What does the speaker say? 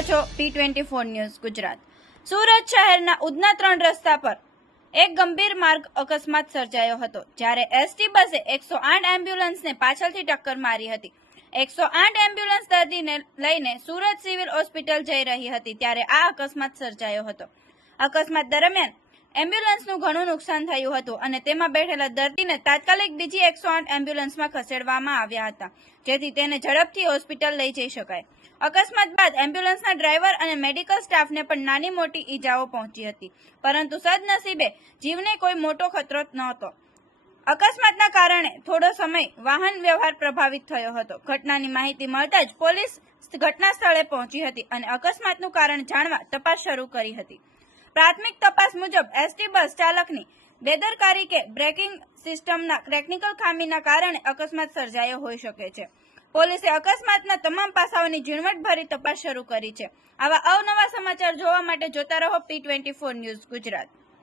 T twenty four news Gujarat. Surat શહેરના ઉધના ત્રણ રસ્તા પર એક ગંભીર માર્ગ અકસ્માત સર્જાયો હતો, જ્યારે એસટી બસે એકસો આઠ એમ્બ્યુલન્સને પાછળથી ટક્કર મારી હતી. એકસો આઠ એમ્બ્યુલન્સ દર્દીને લઈને સુરત સિવિલ હોસ્પિટલ જઈ રહી હતી, ત્યારે આ અકસ્માત સર્જાયો હતો. અકસ્માત દરમિયાન એમ્બ્યુલન્સનું ઘણું નુકસાન થયું હતું અને તેમાં બેઠેલા દર્દીને તાત્કાલિક બીજી એકસો આઠ એમ્બ્યુલન્સમાં ખસેડવામાં આવ્યા હતા. જેથી તેને ઝડપથી હોસ્પિટલ લઈ જઈ શકાય. અકસ્માત બાદ એમ્બ્યુલન્સના ડ્રાઈવર અને મેડિકલ સ્ટાફને પણ નાની મોટી ઈજાઓ પહોંચી હતી. પરંતુ સદનસીબે જીવને કોઈ મોટો ખતરો નહોતો. અકસ્માતના કારણે થોડો સમય વાહન વ્યવહાર પ્રભાવિત થયો હતો. ઘટનાની માહિતી મળતા જ પોલીસ ઘટના સ્થળે પહોંચી હતી અને અકસ્માતનું કારણ જાણવા તપાસ શરૂ કરી હતી. પ્રાથમિક તપાસ મુજબ એસટી બસ ચાલકની બેદરકારી કે બ્રેકિંગ સિસ્ટમના ટેકનિકલ ખામીના કારણે અકસ્માત સર્જાયો હોઈ શકે છે. પોલીસે અકસ્માતના તમામ પાસાઓની ઝીણવટભરી તપાસ શરૂ કરી છે. આવા અવનવા સમાચાર જોવા માટે જોતા રહો P twenty four news Gujarat.